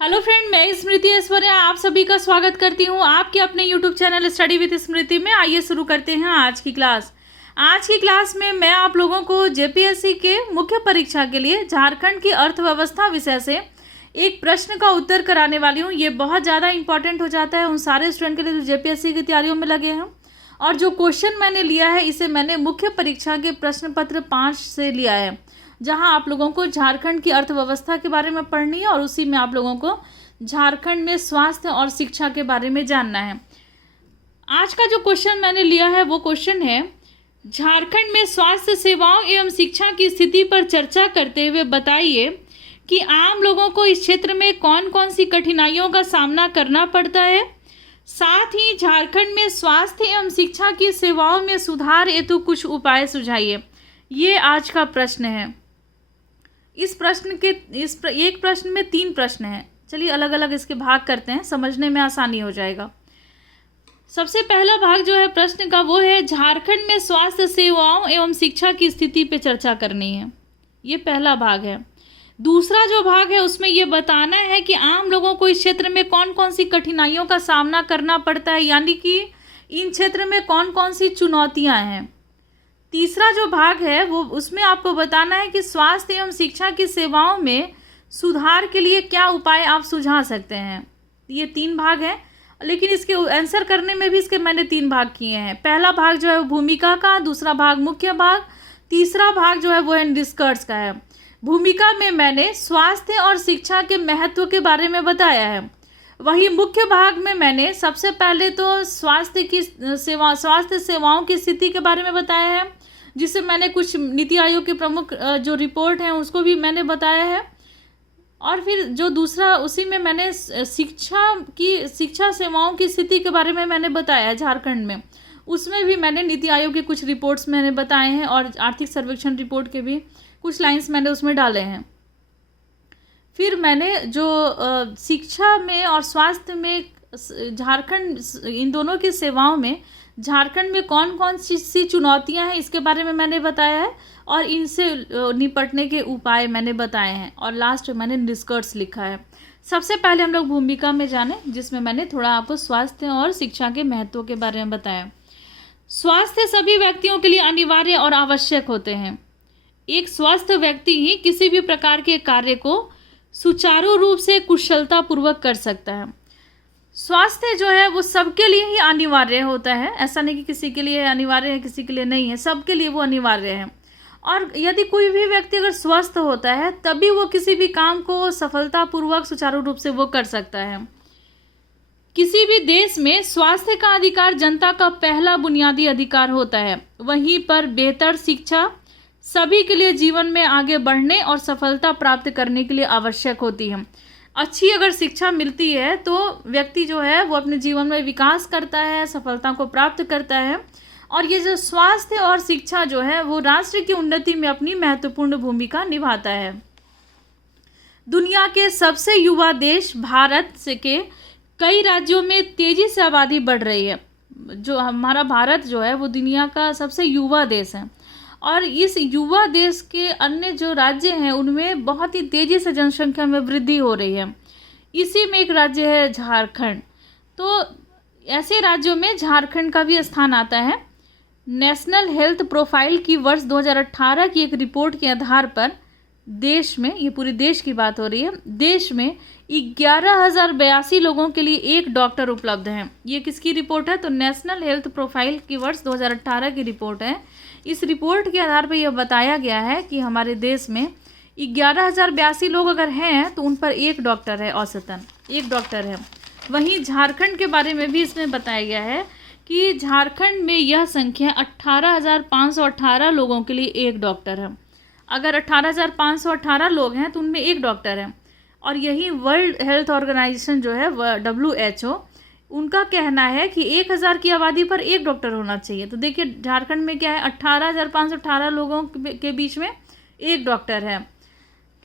Hello friend, मैं स्मृति ऐश्वर्या आप सभी का स्वागत करती हूँ आपके अपने यूट्यूब चैनल स्टडी विद स्मृति में। आइए शुरू करते हैं आज की क्लास। आज की क्लास में मैं आप लोगों को जेपीएससी के मुख्य परीक्षा के लिए झारखंड की अर्थव्यवस्था विषय से एक प्रश्न का उत्तर कराने वाली हूँ। ये बहुत ज़्यादा इंपॉर्टेंट हो जाता है उन सारे स्टूडेंट के लिए जो जेपीएससी की तैयारियों में लगे हैं। और जो क्वेश्चन मैंने लिया है इसे मैंने मुख्य परीक्षा के प्रश्न पत्र 5 से लिया है, जहां आप लोगों को झारखंड की अर्थव्यवस्था के बारे में पढ़नी है और उसी में आप लोगों को झारखंड में स्वास्थ्य और शिक्षा के बारे में जानना है। आज का जो क्वेश्चन मैंने लिया है वो क्वेश्चन है, झारखंड में स्वास्थ्य सेवाओं एवं शिक्षा की स्थिति पर चर्चा करते हुए बताइए कि आम लोगों को इस क्षेत्र में कौन कौन सी कठिनाइयों का सामना करना पड़ता है। साथ ही झारखंड में स्वास्थ्य एवं शिक्षा की सेवाओं में सुधार हेतु कुछ उपाय सुझाइए। ये आज का प्रश्न है। एक प्रश्न में 3 प्रश्न हैं। चलिए अलग अलग इसके भाग करते हैं, समझने में आसानी हो जाएगा। सबसे पहला भाग जो है प्रश्न का वो है, झारखंड में स्वास्थ्य सेवाओं एवं शिक्षा की स्थिति पे चर्चा करनी है। ये पहला भाग है। दूसरा जो भाग है उसमें ये बताना है कि आम लोगों को इस क्षेत्र में कौन कौन सी कठिनाइयों का सामना करना पड़ता है, यानी कि इन क्षेत्र में कौन कौन सी चुनौतियाँ हैं। तीसरा जो भाग है वो उसमें आपको बताना है कि स्वास्थ्य एवं शिक्षा की सेवाओं में सुधार के लिए क्या उपाय आप सुझा सकते हैं। ये 3 भाग हैं, लेकिन इसके आंसर करने में भी इसके मैंने 3 भाग किए हैं। पहला भाग जो है वो भूमिका का, दूसरा भाग मुख्य भाग, तीसरा भाग जो है वो है निष्कर्ष का है। भूमिका में मैंने स्वास्थ्य और शिक्षा के महत्व के बारे में बताया है। वही मुख्य भाग में मैंने सबसे पहले तो स्वास्थ्य सेवाओं की स्थिति के बारे में बताया है, जिससे मैंने कुछ नीति आयोग के प्रमुख जो रिपोर्ट हैं उसको भी मैंने बताया है। और फिर जो दूसरा उसी में मैंने शिक्षा सेवाओं की स्थिति के बारे में मैंने बताया है झारखंड में, उसमें भी मैंने नीति आयोग के कुछ रिपोर्ट्स मैंने बताए हैं और आर्थिक सर्वेक्षण रिपोर्ट के भी कुछ लाइंस मैंने उसमें डाले हैं। फिर मैंने जो शिक्षा में और स्वास्थ्य में झारखंड, इन दोनों की सेवाओं में झारखंड में कौन कौन सी चुनौतियां हैं इसके बारे में मैंने बताया है और इनसे निपटने के उपाय मैंने बताए हैं। और लास्ट में मैंने निष्कर्ष लिखा है। सबसे पहले हम लोग भूमिका में जाने, जिसमें मैंने थोड़ा आपको स्वास्थ्य और शिक्षा के महत्व के बारे में बताया। स्वास्थ्य सभी व्यक्तियों के लिए अनिवार्य और आवश्यक होते हैं। एक स्वस्थ व्यक्ति ही किसी भी प्रकार के कार्य को सुचारू रूप से कुशलतापूर्वक कर सकता है। स्वास्थ्य जो है वो सबके लिए ही अनिवार्य होता है, ऐसा नहीं कि किसी के लिए अनिवार्य है किसी के लिए नहीं है, सबके लिए वो अनिवार्य है। और यदि कोई भी व्यक्ति अगर स्वस्थ होता है तभी वो किसी भी काम को सफलतापूर्वक सुचारू रूप से वो कर सकता है। किसी भी देश में स्वास्थ्य का अधिकार जनता का पहला बुनियादी अधिकार होता है। वहीं पर बेहतर शिक्षा सभी के लिए जीवन में आगे बढ़ने और सफलता प्राप्त करने के लिए आवश्यक होती है। अच्छी अगर शिक्षा मिलती है तो व्यक्ति जो है वो अपने जीवन में विकास करता है, सफलता को प्राप्त करता है। और ये जो स्वास्थ्य और शिक्षा जो है वो राष्ट्र की उन्नति में अपनी महत्वपूर्ण भूमिका निभाता है। दुनिया के सबसे युवा देश भारत से के कई राज्यों में तेजी से आबादी बढ़ रही है। जो हमारा भारत जो है वो दुनिया का सबसे युवा देश है और इस युवा देश के अन्य जो राज्य हैं उनमें बहुत ही तेज़ी से जनसंख्या में वृद्धि हो रही है। इसी में एक राज्य है झारखंड। तो ऐसे राज्यों में झारखंड का भी स्थान आता है। नेशनल हेल्थ प्रोफाइल की वर्ष 2018 की एक रिपोर्ट के आधार पर देश में, ये पूरे देश की बात हो रही है, देश में 11,082 लोगों के लिए एक डॉक्टर उपलब्ध हैं। ये किसकी रिपोर्ट है? तो नेशनल हेल्थ प्रोफाइल की वर्ष 2018 की रिपोर्ट है। इस रिपोर्ट के आधार पर यह बताया गया है कि हमारे देश में 11,082 लोग अगर हैं तो उन पर एक डॉक्टर है, औसतन एक डॉक्टर है। वहीं झारखंड के बारे में भी इसमें बताया गया है कि झारखंड में यह संख्या 18,518 लोगों के लिए एक डॉक्टर है। अगर 18,518 लोग हैं तो उनमें एक डॉक्टर है। और यही वर्ल्ड हेल्थ ऑर्गेनाइजेशन जो है WHO, उनका कहना है कि 1,000 की आबादी पर एक डॉक्टर होना चाहिए। तो देखिए झारखंड में क्या है, 18,518 लोगों के बीच में एक डॉक्टर है।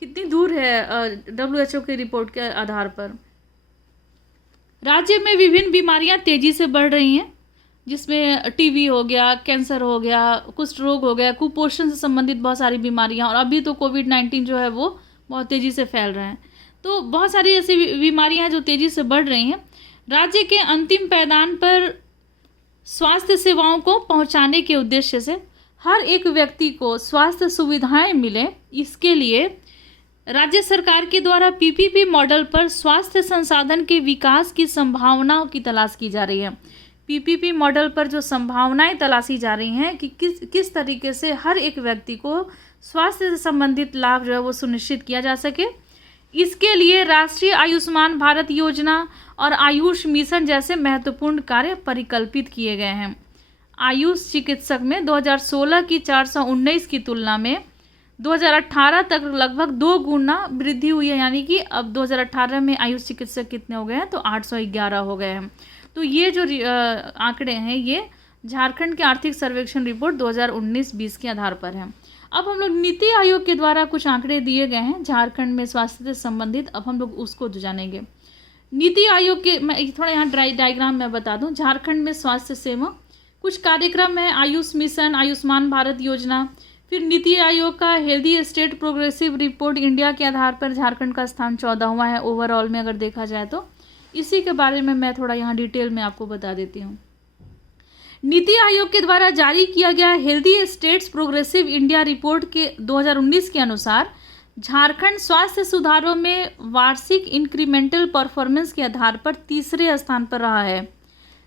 कितनी दूर है WHO की रिपोर्ट के आधार पर। राज्य में विभिन्न बीमारियां तेजी से बढ़ रही हैं, जिसमें टीबी हो गया, कैंसर हो गया, कुष्ठ रोग हो गया, कुपोषण से संबंधित बहुत सारी बीमारियां, और अभी तो कोविड-19 जो है वो बहुत तेज़ी से फैल रहा है। तो बहुत सारी ऐसी बीमारियां हैं जो तेज़ी से बढ़ रही हैं। राज्य के अंतिम पायदान पर स्वास्थ्य सेवाओं को पहुंचाने के उद्देश्य से हर एक व्यक्ति को स्वास्थ्य सुविधाएं मिले, इसके लिए राज्य सरकार के द्वारा पीपीपी मॉडल पर स्वास्थ्य संसाधन के विकास की संभावनाओं की तलाश की जा रही है। पीपीपी मॉडल पर जो संभावनाएं तलाशी जा रही हैं कि किस तरीके से हर एक व्यक्ति को स्वास्थ्य से संबंधित लाभ जो है वो सुनिश्चित किया जा सके, इसके लिए राष्ट्रीय आयुष्मान भारत योजना और आयुष मिशन जैसे महत्वपूर्ण कार्य परिकल्पित किए गए हैं। आयुष चिकित्सक में 2016 की 419 की तुलना में 2018 तक लगभग 2 गुना वृद्धि हुई है, यानी कि अब 2018 में आयुष चिकित्सक कितने हो गए हैं, तो 811 हो गए हैं। तो ये जो आंकड़े हैं ये झारखंड के आर्थिक सर्वेक्षण रिपोर्ट 2019-20 के आधार पर है। अब हम लोग नीति आयोग के द्वारा कुछ आंकड़े दिए गए हैं झारखंड में स्वास्थ्य से संबंधित, अब हम लोग उसको जानेंगे। नीति आयोग के, मैं थोड़ा यहाँ डायग्राम में बता दूँ। झारखंड में स्वास्थ्य सेवा कुछ कार्यक्रम है, आयुष मिशन, आयुष्मान भारत योजना, फिर नीति आयोग का healthy state progressive report India के आधार पर झारखंड का स्थान 14वां है ओवरऑल में अगर देखा जाए तो। इसी के बारे में मैं थोड़ा यहाँ डिटेल में आपको बता देती हूँ। नीति आयोग के द्वारा जारी किया गया healthy states progressive India report के 2019 के अनुसार झारखंड स्वास्थ्य सुधारों में वार्षिक इंक्रीमेंटल परफॉर्मेंस के आधार पर तीसरे स्थान पर रहा है।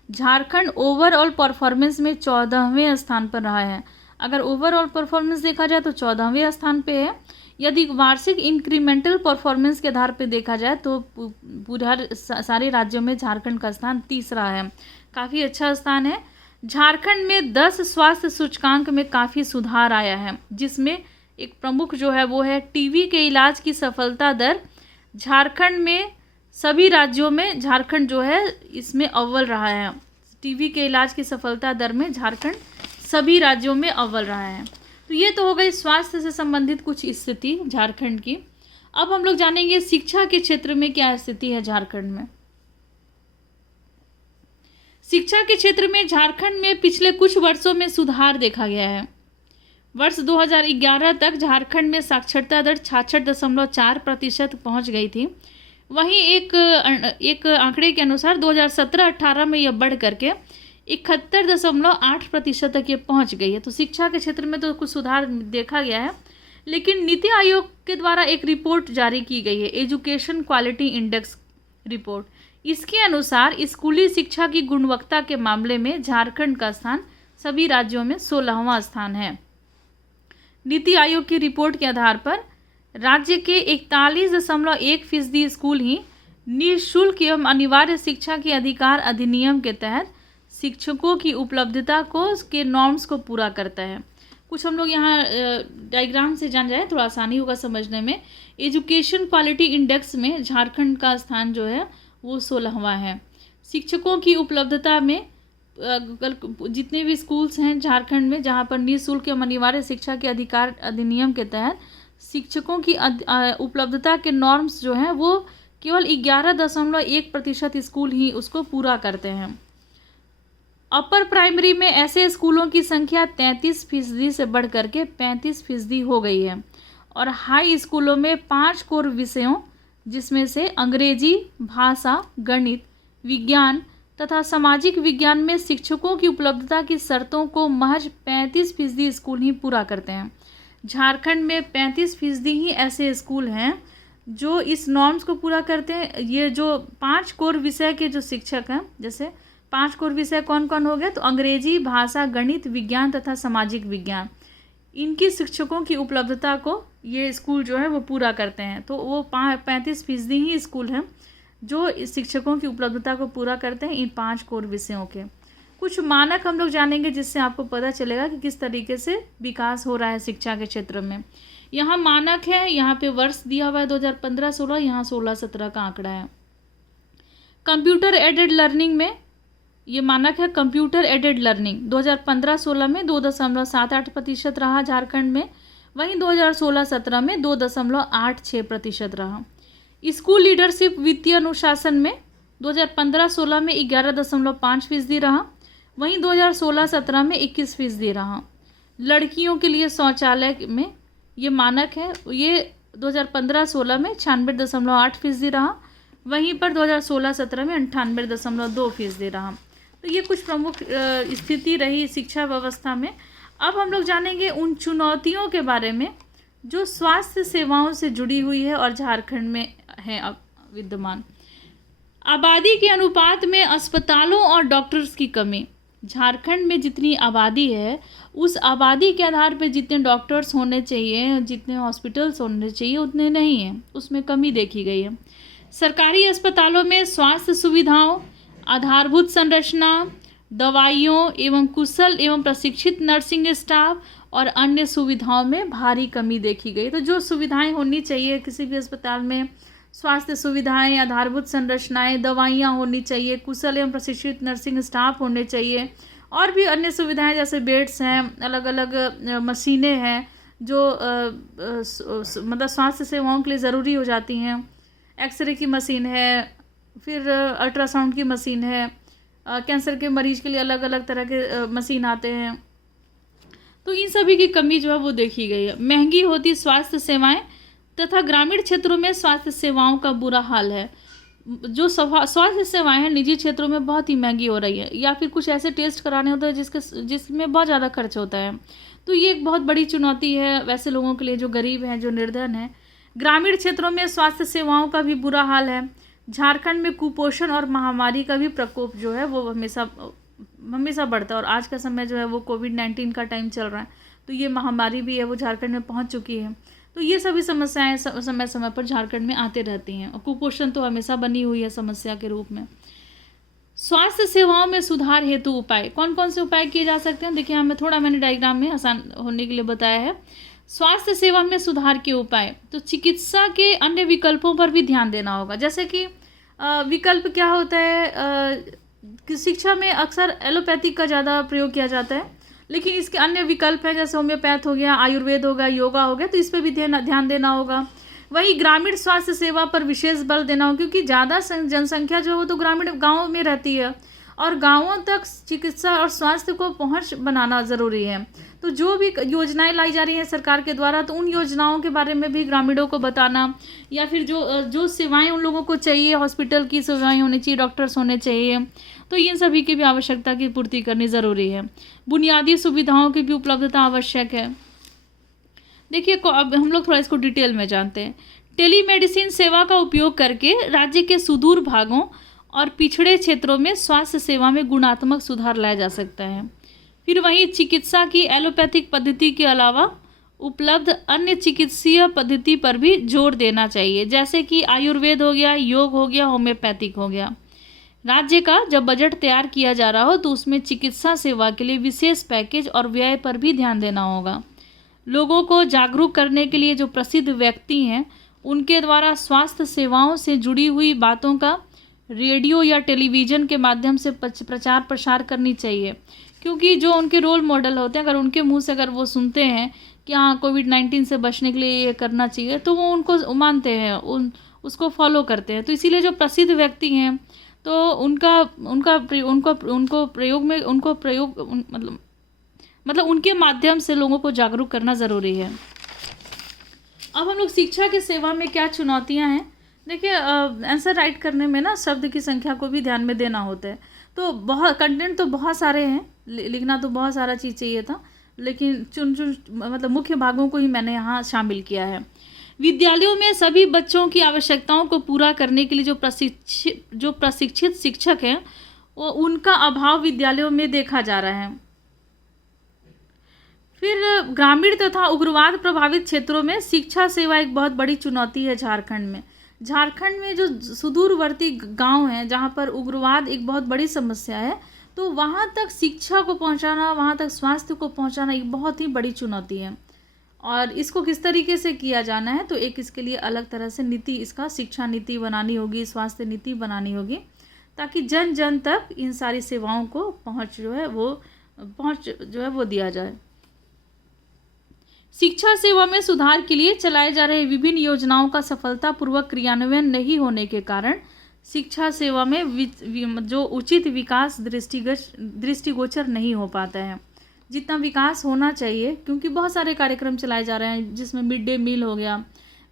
झारखंड ओवरऑल परफॉर्मेंस में 14वें स्थान पर रहा है। अगर ओवरऑल परफॉर्मेंस देखा जाए तो 14वें स्थान पे है। यदि वार्षिक इंक्रीमेंटल परफॉर्मेंस के आधार पे देखा जाए तो पूरा सारे राज्यों में झारखंड का स्थान तीसरा है, काफ़ी अच्छा स्थान है। झारखंड में 10 स्वास्थ्य सूचकांक में काफ़ी सुधार आया है, जिसमें एक प्रमुख जो है वो है टीबी के इलाज की सफलता दर। झारखंड में सभी राज्यों में झारखंड जो है इसमें अव्वल रहा है। टीबी के इलाज की सफलता दर में झारखंड सभी राज्यों में अव्वल रहा है। तो ये तो हो गई स्वास्थ्य से संबंधित कुछ स्थिति झारखंड की। अब हम लोग जानेंगे शिक्षा के क्षेत्र में क्या स्थिति है झारखंड में। शिक्षा के क्षेत्र में झारखंड में पिछले कुछ वर्षों में सुधार देखा गया है। वर्ष 2011 तक झारखंड में साक्षरता दर 66.4% पहुंच गई थी। वहीं एक आंकड़े के अनुसार 2017-18 में यह बढ़ करके 71.8% तक ये पहुंच गई है। तो शिक्षा के क्षेत्र में तो कुछ सुधार देखा गया है, लेकिन नीति आयोग के द्वारा एक रिपोर्ट जारी की गई है, एजुकेशन क्वालिटी इंडेक्स रिपोर्ट। इसके अनुसार स्कूली शिक्षा की गुणवत्ता के मामले में झारखंड का स्थान सभी राज्यों में 16वां स्थान है। नीति आयोग की रिपोर्ट के आधार पर राज्य के 41.1% स्कूल ही निःशुल्क एवं अनिवार्य शिक्षा के अधिकार अधिनियम के तहत शिक्षकों की उपलब्धता के नॉर्म्स को पूरा करता है। कुछ हम लोग यहाँ डायग्राम से जान जाए, थोड़ा आसानी होगा समझने में। एजुकेशन क्वालिटी इंडेक्स में झारखंड का स्थान जो है वो 16वां है। शिक्षकों की उपलब्धता में जितने भी स्कूल्स हैं झारखंड में जहाँ पर निःशुल्क एवं अनिवार्य शिक्षा के अधिकार अधिनियम के तहत शिक्षकों की उपलब्धता के नॉर्म्स जो हैं वो केवल 11.1% स्कूल ही उसको पूरा करते हैं। अपर प्राइमरी में ऐसे स्कूलों की संख्या 33% से बढ़ करके 35% हो गई है और हाई स्कूलों में 5 कोर विषयों जिसमें से अंग्रेजी भाषा, गणित, विज्ञान तथा सामाजिक विज्ञान में शिक्षकों की उपलब्धता की शर्तों को महज 35% स्कूल ही पूरा करते हैं। झारखंड में 35% ही ऐसे स्कूल हैं जो इस नॉर्म्स को पूरा करते हैं। ये जो 5 कोर विषय के जो शिक्षक हैं, जैसे 5 कोर विषय कौन कौन हो गए, तो अंग्रेजी भाषा, गणित, विज्ञान तथा सामाजिक विज्ञान, इनकी शिक्षकों की उपलब्धता को ये स्कूल जो है वो पूरा करते हैं। तो वो 35% ही स्कूल हैं जो शिक्षकों की उपलब्धता को पूरा करते हैं इन 5 कोर विषयों के। कुछ मानक हम लोग जानेंगे जिससे आपको पता चलेगा कि किस तरीके से विकास हो रहा है शिक्षा के क्षेत्र में। यहाँ मानक है, यहाँ पे वर्ष दिया हुआ है 2015-16, यहाँ 16-17 का आंकड़ा है। कंप्यूटर एडेड लर्निंग में ये मानक है, कंप्यूटर एडेड लर्निंग 2015-16 में 2.78% रहा झारखंड में, वहीं 2016-17 में 2.86% रहा। स्कूल लीडरशिप वित्तीय अनुशासन में 2015-16 में 11.5% रहा, वहीं 2016-17 में 21% रहा। लड़कियों के लिए शौचालय में ये मानक है, ये 2015-16 में 96.8% रहा, वहीं पर 2016-17 में 98.2% रहा। तो ये कुछ प्रमुख स्थिति रही शिक्षा व्यवस्था में। अब हम लोग जानेंगे उन चुनौतियों के बारे में जो स्वास्थ्य सेवाओं से जुड़ी हुई है और झारखंड में है अब विद्यमान। आबादी के अनुपात में अस्पतालों और डॉक्टर्स की कमी। झारखंड में जितनी आबादी है उस आबादी के आधार पर जितने डॉक्टर्स होने चाहिए, जितने हॉस्पिटल्स होने चाहिए उतने नहीं हैं, उसमें कमी देखी गई है। सरकारी अस्पतालों में स्वास्थ्य सुविधाओं, आधारभूत संरचना, दवाइयों एवं कुशल एवं प्रशिक्षित नर्सिंग स्टाफ और अन्य सुविधाओं में भारी कमी देखी गई। तो जो सुविधाएं होनी चाहिए किसी भी अस्पताल में, स्वास्थ्य सुविधाएं, आधारभूत संरचनाएं, दवाइयाँ होनी चाहिए, कुशल एवं प्रशिक्षित नर्सिंग स्टाफ होने चाहिए, और भी अन्य सुविधाएं जैसे बेड्स हैं, अलग अलग मशीनें हैं जो मतलब स्वास्थ्य सेवाओं के लिए ज़रूरी हो जाती हैं। एक्सरे की मशीन है, फिर अल्ट्रासाउंड की मशीन है, कैंसर के मरीज के लिए अलग अलग तरह के मशीन आते हैं। तो इन सभी की कमी जो है वो देखी गई है। महंगी होती स्वास्थ्य सेवाएं तथा ग्रामीण क्षेत्रों में स्वास्थ्य सेवाओं का बुरा हाल है। जो स्वास्थ्य सेवाएं हैं निजी क्षेत्रों में बहुत ही महंगी हो रही है, या फिर कुछ ऐसे टेस्ट कराने होते हैं जिसमें बहुत ज़्यादा खर्च होता है। तो ये एक बहुत बड़ी चुनौती है वैसे लोगों के लिए जो गरीब हैं, जो निर्धन हैं। ग्रामीण क्षेत्रों में स्वास्थ्य सेवाओं का भी बुरा हाल है। झारखंड में कुपोषण और महामारी का भी प्रकोप जो है वो हमेशा बढ़ता है, और आज का समय जो है वो कोविड-19 का टाइम चल रहा है, तो ये महामारी भी है वो झारखंड में पहुंच चुकी है। तो ये सभी समस्याएं समय समय पर झारखंड में आते रहती हैं, और कुपोषण तो हमेशा बनी हुई है समस्या के रूप में। स्वास्थ्य सेवाओं में सुधार हेतु उपाय, कौन कौन से उपाय किए जा सकते हैं? देखिए मैंने डायग्राम में आसान होने के लिए बताया है। स्वास्थ्य सेवा में सुधार के उपाय, तो चिकित्सा के अन्य विकल्पों पर भी ध्यान देना होगा। जैसे कि विकल्प क्या होता है कि शिक्षा में अक्सर एलोपैथिक का ज़्यादा प्रयोग किया जाता है, लेकिन इसके अन्य विकल्प हैं जैसे होम्योपैथ हो गया, आयुर्वेद हो गया, योगा हो गया, तो इस पर भी ध्यान देना होगा। वहीं ग्रामीण स्वास्थ्य सेवा पर विशेष बल देना होगा, क्योंकि ज़्यादा जनसंख्या जो है वो तो ग्रामीण गाँव में रहती है, और गाँवों तक चिकित्सा और स्वास्थ्य को पहुँच बनाना ज़रूरी है। तो जो भी योजनाएं लाई जा रही हैं सरकार के द्वारा, तो उन योजनाओं के बारे में भी ग्रामीणों को बताना, या फिर जो सेवाएं उन लोगों को चाहिए, हॉस्पिटल की सेवाएं होनी चाहिए, डॉक्टर्स होने चाहिए, तो इन सभी की भी आवश्यकता की पूर्ति करनी ज़रूरी है। बुनियादी सुविधाओं की भी उपलब्धता आवश्यक है। देखिए अब हम लोग थोड़ा इसको डिटेल में जानते हैं। टेलीमेडिसिन सेवा का उपयोग करके राज्य के सुदूर भागों और पिछड़े क्षेत्रों में स्वास्थ्य सेवा में गुणात्मक सुधार लाया जा सकता है। फिर वहीं चिकित्सा की एलोपैथिक पद्धति के अलावा उपलब्ध अन्य चिकित्सीय पद्धति पर भी जोर देना चाहिए, जैसे कि आयुर्वेद हो गया, योग हो गया, होम्योपैथिक हो गया। राज्य का जब बजट तैयार किया जा रहा हो तो उसमें चिकित्सा सेवा के लिए विशेष पैकेज और व्यय पर भी ध्यान देना होगा। लोगों को जागरूक करने के लिए जो प्रसिद्ध व्यक्ति हैं उनके द्वारा स्वास्थ्य सेवाओं से जुड़ी हुई बातों का रेडियो या टेलीविज़न के माध्यम से प्रचार प्रसार करनी चाहिए, क्योंकि जो उनके रोल मॉडल होते हैं, अगर उनके मुंह से अगर वो सुनते हैं कि हाँ कोविड-19 से बचने के लिए ये करना चाहिए, तो वो उनको मानते हैं, उसको फॉलो करते हैं। तो इसीलिए जो प्रसिद्ध व्यक्ति हैं तो उनको प्रयोग मतलब उनके माध्यम से लोगों को जागरूक करना ज़रूरी है। अब हम लोग शिक्षा के सेवा में क्या चुनौतियां हैं, देखिए आंसर राइट करने में ना शब्द की संख्या को भी ध्यान में देना होता है। तो बहुत कंटेंट तो बहुत सारे हैं, लिखना तो बहुत सारा चीज़ चाहिए था, लेकिन चुन मतलब मुख्य भागों को ही मैंने यहाँ शामिल किया है। विद्यालयों में सभी बच्चों की आवश्यकताओं को पूरा करने के लिए जो प्रशिक्षित शिक्षक हैं वो उनका अभाव विद्यालयों में देखा जा रहा है। फिर ग्रामीण तथा उग्रवाद प्रभावित क्षेत्रों में शिक्षा सेवा एक बहुत बड़ी चुनौती है झारखंड में। झारखंड में जो सुदूरवर्ती गांव हैं जहां पर उग्रवाद एक बहुत बड़ी समस्या है, तो वहां तक शिक्षा को पहुंचाना, वहां तक स्वास्थ्य को पहुंचाना एक बहुत ही बड़ी चुनौती है। और इसको किस तरीके से किया जाना है, तो एक इसके लिए अलग तरह से नीति, इसका शिक्षा नीति बनानी होगी, स्वास्थ्य नीति बनानी होगी, ताकि जन जन तक इन सारी सेवाओं को पहुंच जो है वो दिया जाए। शिक्षा सेवा में सुधार के लिए चलाए जा रहे विभिन्न योजनाओं का सफलतापूर्वक क्रियान्वयन नहीं होने के कारण शिक्षा सेवा में जो उचित विकास दृष्टिगोचर नहीं हो पाता है, जितना विकास होना चाहिए। क्योंकि बहुत सारे कार्यक्रम चलाए जा रहे हैं जिसमें मिड डे मील हो गया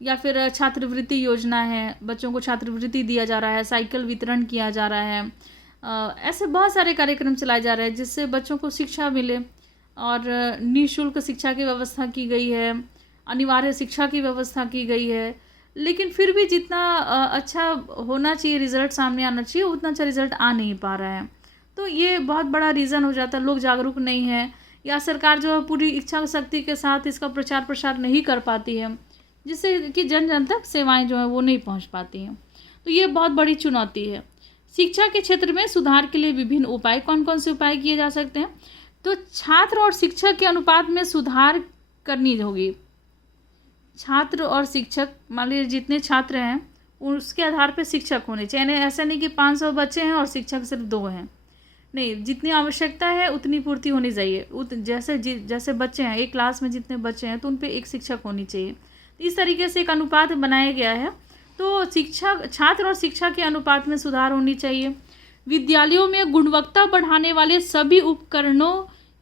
या फिर छात्रवृत्ति योजना है, बच्चों को छात्रवृत्ति दिया जा रहा है, साइकिल वितरण किया जा रहा है। ऐसे बहुत सारे कार्यक्रम चलाए जा रहे हैं जिससे बच्चों को शिक्षा मिले और निःशुल्क शिक्षा की व्यवस्था की गई है, अनिवार्य शिक्षा की व्यवस्था की गई है। लेकिन फिर भी जितना अच्छा होना चाहिए, रिज़ल्ट सामने आना चाहिए, उतना अच्छा रिज़ल्ट आ नहीं पा रहा है। तो ये बहुत बड़ा रीज़न हो जाता है, लोग जागरूक नहीं हैं या सरकार जो है पूरी इच्छा शक्ति के साथ इसका प्रचार प्रसार नहीं कर पाती है, जिससे कि जन जन तक सेवाएं जो हैं वो नहीं पहुंच पाती हैं। तो ये बहुत बड़ी चुनौती है। शिक्षा के क्षेत्र में सुधार के लिए विभिन्न उपाय, कौन कौन से उपाय किए जा सकते हैं? तो छात्र और शिक्षक के अनुपात में सुधार करनी होगी। छात्र और शिक्षक, मान लीजिए जितने छात्र हैं उसके आधार पर शिक्षक होने चाहिए। यानी ऐसा नहीं कि 500 बच्चे हैं और शिक्षक सिर्फ 2 हैं, नहीं, जितनी आवश्यकता है उतनी पूर्ति होनी चाहिए। जैसे बच्चे हैं, एक क्लास में जितने बच्चे हैं तो उन पे एक शिक्षक होनी चाहिए। तो इस तरीके से एक अनुपात बनाया गया है। तो छात्र और शिक्षा के अनुपात में सुधार होनी चाहिए। विद्यालयों में गुणवत्ता बढ़ाने वाले सभी उपकरणों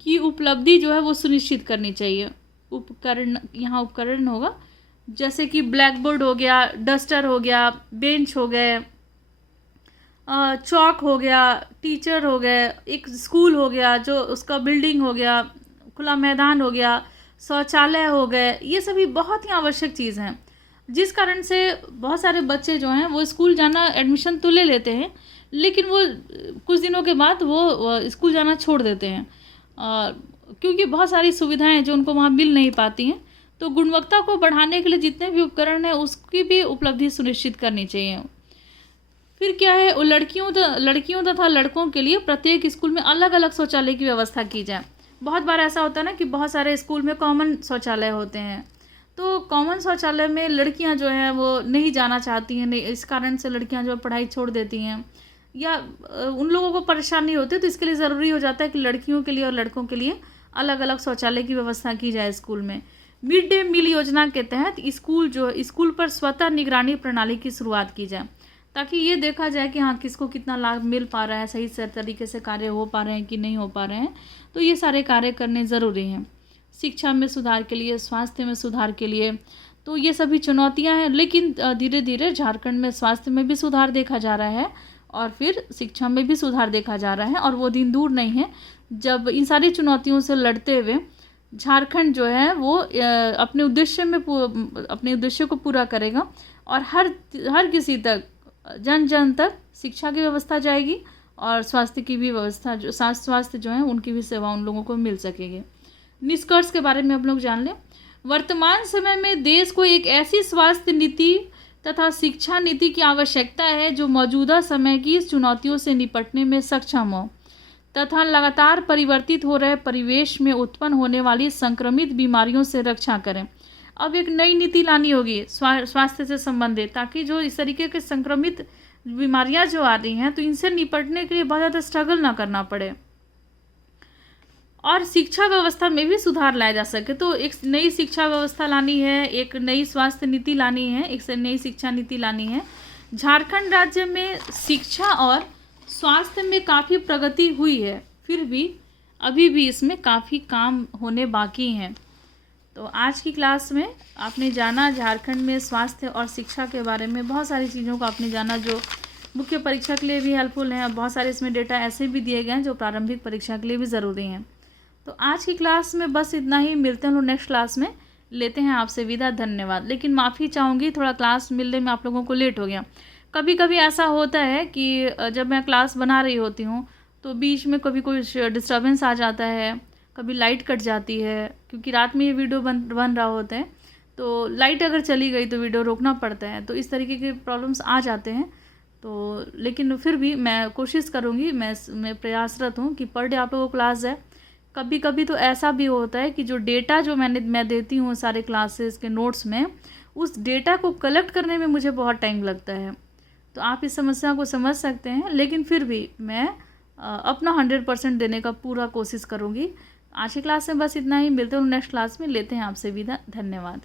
की उपलब्धि जो है वो सुनिश्चित करनी चाहिए। यहाँ उपकरण होगा, जैसे कि ब्लैक बोर्ड हो गया, डस्टर हो गया, बेंच हो गए, चौक हो गया, टीचर हो गए, एक स्कूल हो गया जो उसका बिल्डिंग हो गया, खुला मैदान हो गया, शौचालय हो गए। ये सभी बहुत ही आवश्यक चीज़ हैं, जिस कारण से बहुत सारे बच्चे जो हैं वो स्कूल जाना, एडमिशन तो ले लेते हैं, लेकिन वो कुछ दिनों के बाद वो स्कूल जाना छोड़ देते हैं, क्योंकि बहुत सारी सुविधाएं हैं जो उनको वहाँ मिल नहीं पाती हैं। तो गुणवत्ता को बढ़ाने के लिए जितने भी उपकरण हैं उसकी भी उपलब्धि सुनिश्चित करनी चाहिए। फिर क्या है, वो लड़कियों तथा लड़कों के लिए प्रत्येक स्कूल में अलग अलग शौचालय की व्यवस्था की जाए। बहुत बार ऐसा होता है ना कि बहुत सारे स्कूल में कॉमन शौचालय होते हैं, तो कॉमन शौचालय में लड़कियां जो हैं वो नहीं जाना चाहती हैं, नहीं, इस कारण से लड़कियां जो पढ़ाई छोड़ देती हैं या उन लोगों को परेशानी होती है। तो इसके लिए ज़रूरी हो जाता है कि लड़कियों के लिए और लड़कों के लिए अलग अलग शौचालय की व्यवस्था की जाए स्कूल में। मिड डे मील योजना के तहत स्कूल पर स्वतः निगरानी प्रणाली की शुरुआत की जाए, ताकि ये देखा जाए कि हाँ किसको कितना लाभ मिल पा रहा है, सही तरीके से कार्य हो पा रहे हैं कि नहीं हो पा रहे हैं। तो ये सारे कार्य करने ज़रूरी हैं शिक्षा में सुधार के लिए, स्वास्थ्य में सुधार के लिए। तो ये सभी चुनौतियां हैं, लेकिन धीरे धीरे झारखंड में स्वास्थ्य में भी सुधार देखा जा रहा है और फिर शिक्षा में भी सुधार देखा जा रहा है। और वो दिन दूर नहीं है जब इन सारी चुनौतियों से लड़ते हुए झारखंड जो है वो अपने उद्देश्य को पूरा करेगा और हर किसी तक, जन जन तक शिक्षा की व्यवस्था जाएगी और स्वास्थ्य की भी व्यवस्था, जो स्वास्थ्य जो है उनकी भी सेवा उन लोगों को मिल सकेगी। निष्कर्ष के बारे में हम लोग जान लें। वर्तमान समय में देश को एक ऐसी स्वास्थ्य नीति तथा शिक्षा नीति की आवश्यकता है जो मौजूदा समय की चुनौतियों से निपटने में सक्षम हो तथा लगातार परिवर्तित हो रहे परिवेश में उत्पन्न होने वाली संक्रमित बीमारियों से रक्षा करें। अब एक नई नीति लानी होगी स्वास्थ्य से संबंधित, ताकि जो इस तरीके के संक्रमित बीमारियां जो आ रही हैं तो इनसे निपटने के लिए बहुत ज़्यादा स्ट्रगल ना करना पड़े और शिक्षा व्यवस्था में भी सुधार लाया जा सके। तो एक नई शिक्षा व्यवस्था लानी है, एक नई स्वास्थ्य नीति लानी है, एक नई शिक्षा नीति लानी है। झारखंड राज्य में शिक्षा और स्वास्थ्य में काफ़ी प्रगति हुई है, फिर भी अभी भी इसमें काफ़ी काम होने बाकी हैं। तो आज की क्लास में आपने जाना झारखंड में स्वास्थ्य और शिक्षा के बारे में, बहुत सारी चीज़ों को आपने जाना जो मुख्य परीक्षा के लिए भी हेल्पफुल हैं और बहुत सारे इसमें डेटा ऐसे भी दिए गए हैं जो प्रारंभिक परीक्षा के लिए भी ज़रूरी हैं। तो आज की क्लास में बस इतना ही, मिलते हैं लोग नेक्स्ट क्लास में, लेते हैं आपसे विदा, धन्यवाद। लेकिन माफ़ी चाहूँगी, थोड़ा क्लास मिलने में आप लोगों को लेट हो गया। कभी कभी ऐसा होता है कि जब मैं क्लास बना रही होती हूँ तो बीच में कभी कुछ डिस्टर्बेंस आ जाता है, कभी लाइट कट जाती है, क्योंकि रात में ये वीडियो बन रहा होता है, तो लाइट अगर चली गई तो वीडियो रोकना पड़ता है। तो इस तरीके के प्रॉब्लम्स आ जाते हैं। तो लेकिन फिर भी मैं कोशिश करूँगी, मैं प्रयासरत हूँ कि पर डे आप लोगों को क्लास है। कभी कभी तो ऐसा भी होता है कि जो डेटा जो मैं देती हूँ सारे क्लासेस के नोट्स में, उस डेटा को कलेक्ट करने में मुझे बहुत टाइम लगता है। तो आप इस समस्या को समझ सकते हैं, लेकिन फिर भी मैं अपना 100% देने का पूरा कोशिश करूँगी। आज की क्लास में बस इतना ही, मिलते हैं नेक्स्ट क्लास में, लेते हैं आपसे विदा, धन्यवाद।